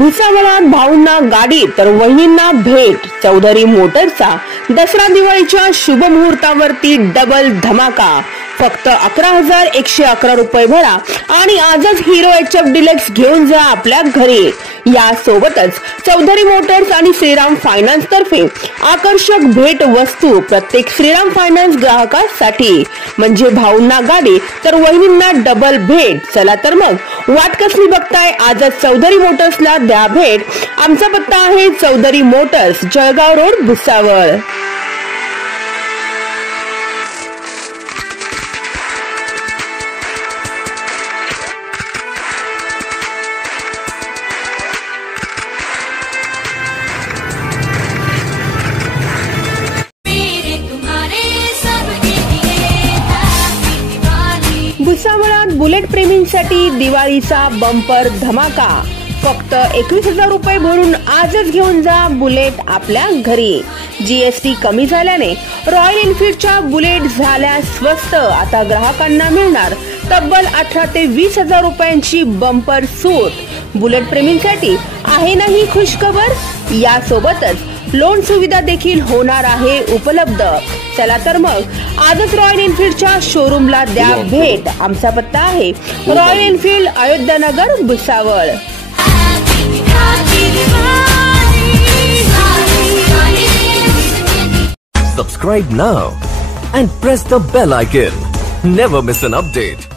भुसावळात भाऊंना गाडी तर वहिनींना भेट। चौधरी मोटर्सचा दसरा दिवाळीच्या शुभ मुहूर्तावरती डबल धमाका। फक्त 11,111 रुपये भरा आणि आजच हिरो HF डिलक्स घेऊन जा आपल्या घरी। या सोबतच चौधरी मोटर्स आणि श्रीराम फायनान्स तर्फे आकर्षक भेट वस्तू प्रत्येक श्रीराम फायनान्स ग्राहकासाठी, म्हणजे भाऊंना गाडी तर वहिनींना डबल भेट। चला तर मग वाट कसली बघताय, आजच चौधरी मोटर्सला द्या भेट। आमचा पत्ता आहे चौधरी मोटर्स, जळगाव रोड, भुसावळ। भुसावळात बुलेट प्रेमींसाठी दिवाळीचा बंपर धमाका। फक्त 21,000 रुपये भरून आजच घेऊन जा बुलेट आपल्या घरी। GST कमी झाल्याने रॉयल एनफील्डच्या बुलेट झाल्या स्वस्त। आता ग्राहकांना मिळणार तब्बल 18 ते 20,000 रुपयांची बंपर सूट। बुलेट प्रेमींसाठी आहे ना ही खुशखबर। यासोबतच लोन सुविधा देखील होणार आहे उपलब्ध। चला तर मग आजच रॉयल एनफील्डच्या शोरूमला द्या भेट। आमचा पत्ता आहे royal Enfield, Ayodhya Nagar, Bhusawal. Subscribe now and press the bell icon. Never miss an update.